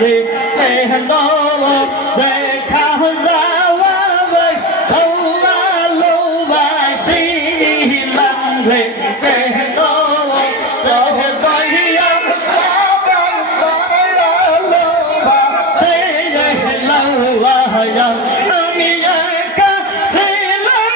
রে কেন দেখা যাওয়া ভালোবাসিলাম রে কেন আমি একা ছিলাম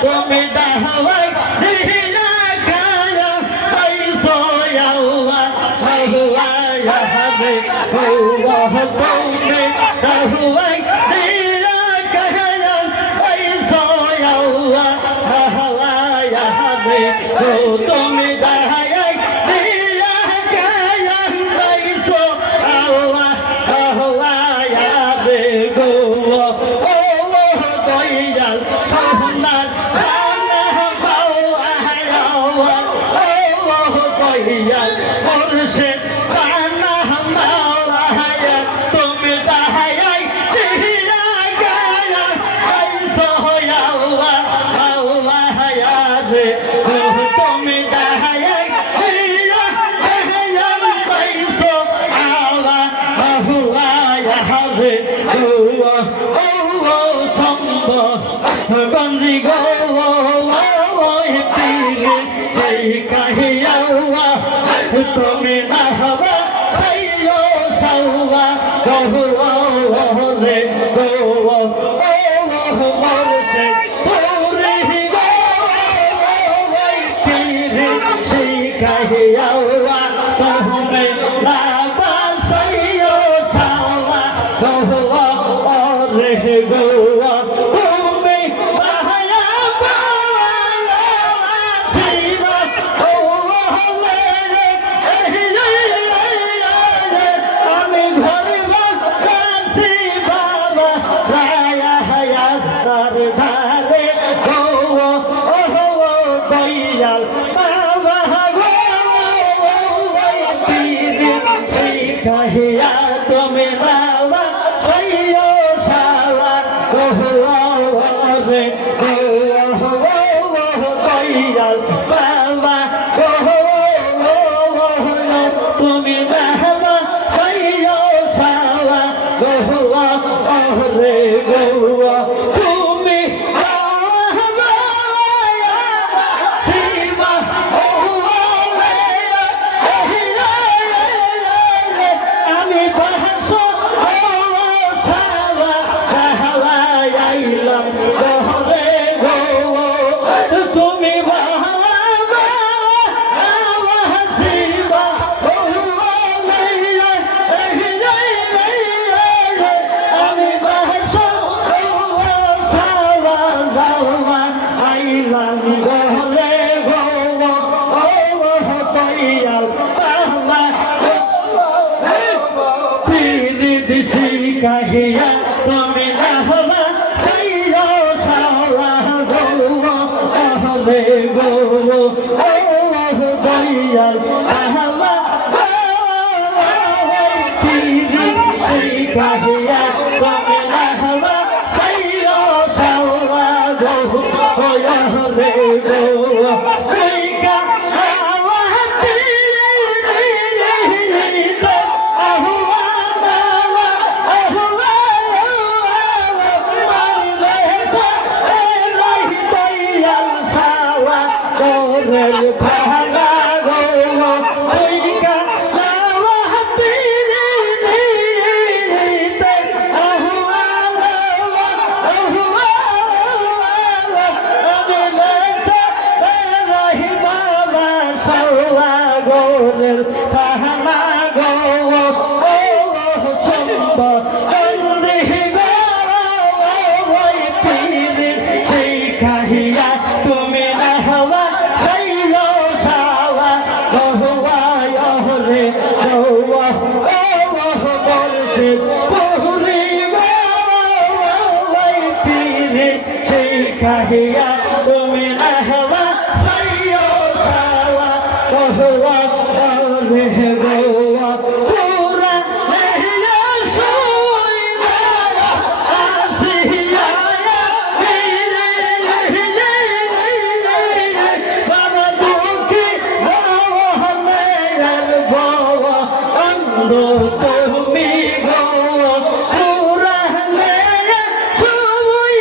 তুমি দাওয়াই দিলা গায়া পাইছো আল্লাহ আল্লাহ রে আল্লাহ তুমি দাওয়াই দিলা গায়া পাইছো আল্লাহ আল্লাহ রে তুমি দাওয়াই দিলা গায়া পাইছো আল্লাহ আল্লাহ রে গো Banzi go, say kahiyawa, tumi nahwa, sayo sawa, go re go, morse, puri go, tiri, say kahiyawa, tumi nahwa, sayo sawa, go re go. Kahiya tumi bawa sayo sawa re koyal bawa tumi bawa sayo sawa re ভাঙা গো ওইকা যাওয়া পিরিতে আহুয়া আমি নেশা রহি বাবা সওয়া গোরের ভাঙা গো ও champ গঞ্জি গো ওই পিরি সেই কাহিয়া তুমি না হওয়া সাইলো সাওয়া গহুয়ায় রে গৌয়া ও বলছে পুরি গো ওই পিরি সেই কাহিয়া তুমি না হওয়া সাইলো সাওয়া গহুয়া রে গৌয়া পুরা নেহিয়া শুইয়া আসিয়া বাবা দুঃখী মোহনের বাবা অন্ধ তুমি গো পুরা নেয়া শুই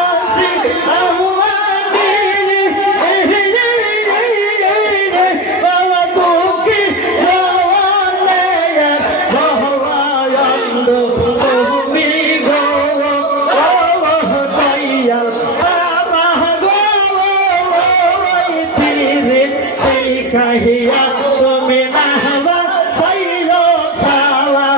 আসি আমাকে বাবা দুঃখী মোহনের বাবা অন্ধ তুমি গো দয়াল বাবা গো ওই পীরে সেই কাহিয়া তুমি না হওয়া সাইলো খাওয়া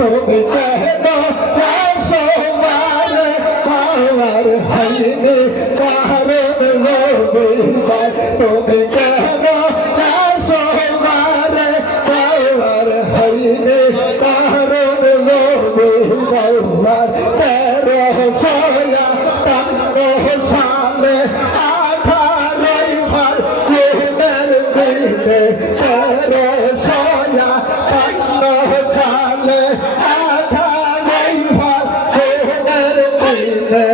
তুমি কেন সমান পাওয়ার হইনি কারণ রবিবার তুমি কেন সমান পাওয়ার হইনি কারণ রবিবার 1353 সালে 18 ভার কুমের দিনে 1353 সালে 18 ভার কুমের দিনে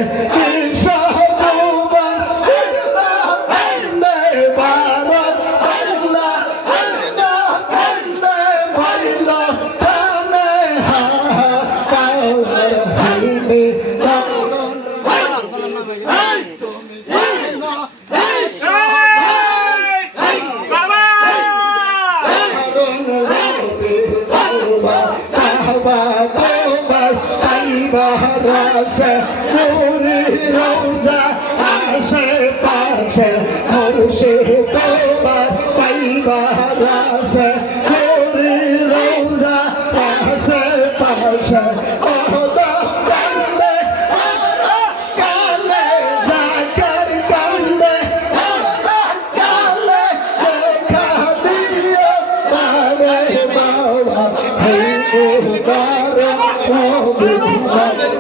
আশেপাশে মুর্শিদ তোমার পাইবার আশে নুরি রোজা আশেপাশে কান্দে কালে জাকের কান্দে কালে দেখা দিও তারে বাবা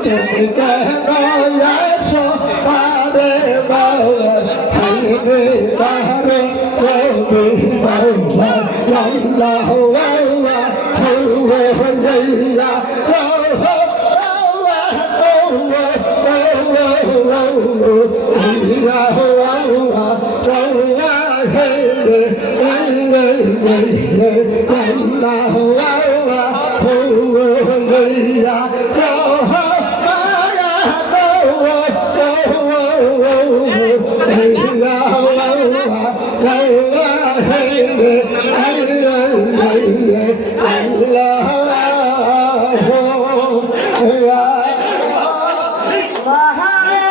তুমি কেন আসো পারে বাবা হাইরে বাহারে রবি বাবা আল্লাহ আল্লাহ হুয়া হুয়া Allah